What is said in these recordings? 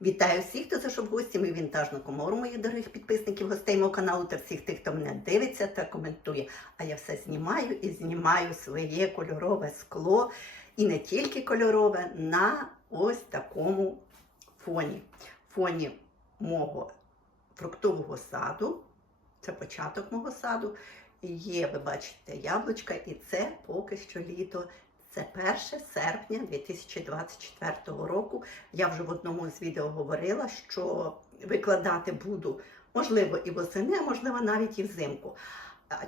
Вітаю всіх, хто зайшов гості мою вінтажну комору, моїх дорогих підписників, гостей мого каналу та всіх тих, хто мене дивиться та коментує. А я все знімаю і знімаю своє кольорове скло, і не тільки кольорове, на ось такому фоні. Фоні мого фруктового саду. Це початок мого саду. Є, ви бачите, яблучка, і це поки що літо. Це 1 серпня 2024 року. Я вже в одному з відео говорила, що викладати буду, можливо, і восени, а можливо, навіть і взимку.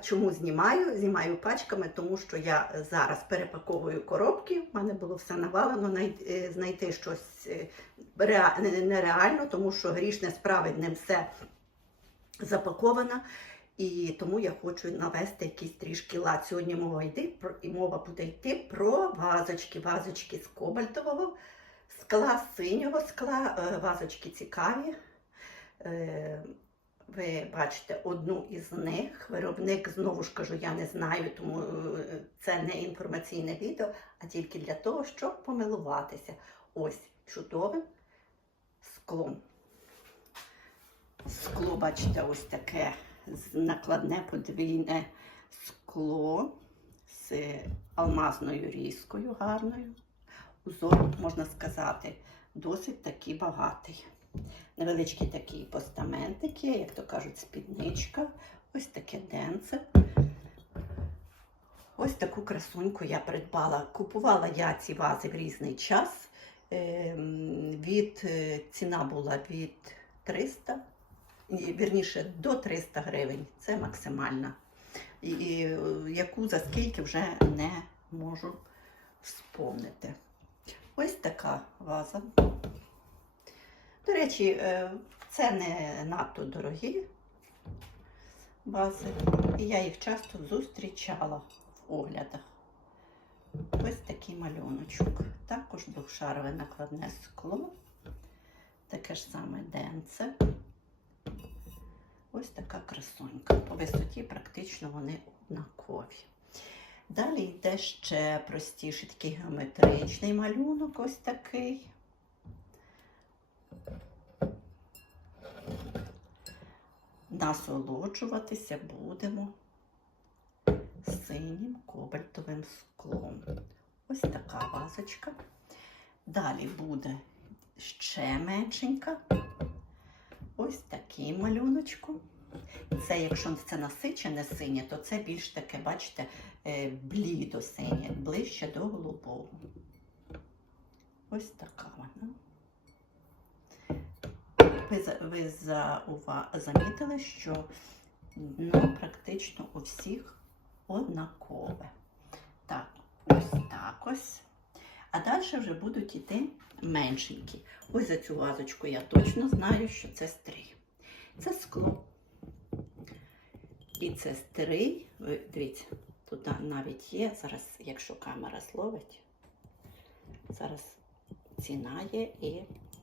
Чому знімаю? Знімаю пачками, тому що я зараз перепаковую коробки. У мене було все навалено, е, знайти щось е, нереально, тому що грішне справедним все запаковано. І тому я хочу навести якийсь трішки лад. Сьогодні мова йде і мова буде йти про вазочки. Вазочки з кобальтового скла, синього скла. Е, Вазочки цікаві. Е, Ви бачите одну із них. Виробник, знову ж кажу, я не знаю, тому е, це не інформаційне відео, а тільки для того, щоб помилуватися. Ось чудовим склом. Скло, бачите, ось таке накладне подвійне скло з алмазною різкою гарною. Узор, можна сказати, досить такий багатий. Невеличкі такі постаментики, як то кажуть, спідничка. Ось таке денце. Ось таку красуньку я придбала. Купувала я ці вази в різний час. Ем, Від, е, ціна була від 300 ні, вірніше до 300 гривень. Це максимальна. І, е, яку за скільки вже не можу вспомнити. Ось така ваза. До речі, е, це не надто дорогі вази, і я їх часто зустрічала в оглядах. Ось такий малюночок. Також двохшарове накладне скло. Таке ж саме денце. Ось така красунька. По висоті практично вони однакові. Далі йде ще простіший такий геометричний малюнок, ось такий. Насолоджуватися будемо синім кобальтовим склом. Ось така вазочка. Далі буде ще меншенька. Ось такий малюночку. Це, якщо це насичене синє, то це більш таке, бачите, е, блідо синє, ближче до голубого. Ось така вона. Ви, ви за, ува- замітили, що дно практично у всіх однакове. Так, ось так ось. А далі вже будуть іти меншенькі. Ось за цю вазочку я точно знаю, що це стрий. Це скло. І це стрий. Дивіться, тут навіть є. Зараз, якщо камера зловить, зараз ціна є і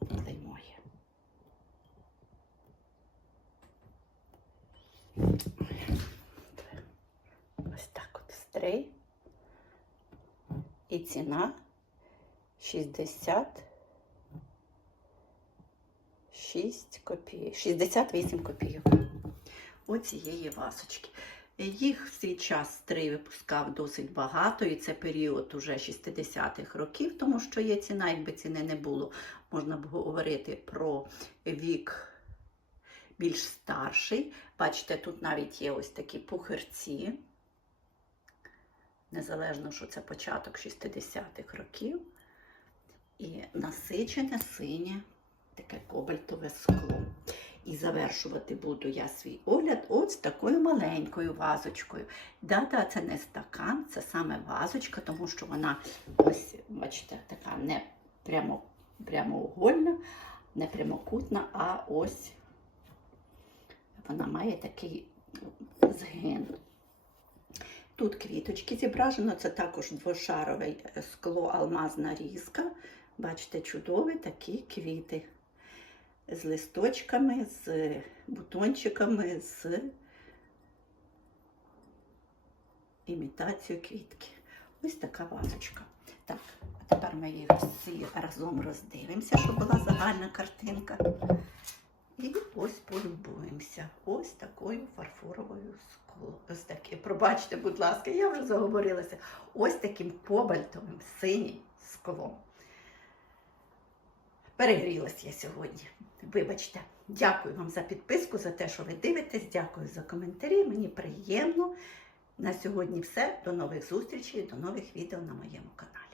клеймо є. Ось так от стрий. І ціна 60 6 копійок, 68 копійок. Оцієї васочки. Їх в свій час стрий випускав досить багато, і це період уже 60-х років, тому що є ціна, якби ціни не було, можна б говорити про вік більш старший. Бачите, тут навіть є ось такі пухирці. Незалежно, що це початок 60-х років. І насичене синє таке кобальтове скло. І завершувати буду я свій огляд ось такою маленькою вазочкою. Да-да, це не стакан, це саме вазочка, тому що вона ось, бачите, така не прямо, прямоугольна, не прямокутна, а ось вона має такий згин. Тут квіточки зображено, це також двошарове скло, алмазна різка. Бачите, чудові такі квіти з листочками, з бутончиками, з імітацією квітки. Ось така вазочка. Так, а тепер ми їх всі разом роздивимося, щоб була загальна картинка. І ось полюбуємося. Ось такою фарфоровою скло. Ось таке. Пробачте, будь ласка, я вже заговорилася. Ось таким кобальтовим синім склом. Перегрілась я сьогодні. Вибачте. Дякую вам за підписку, за те, що ви дивитесь. Дякую за коментарі. Мені приємно. На сьогодні все. До нових зустрічей, до нових відео на моєму каналі.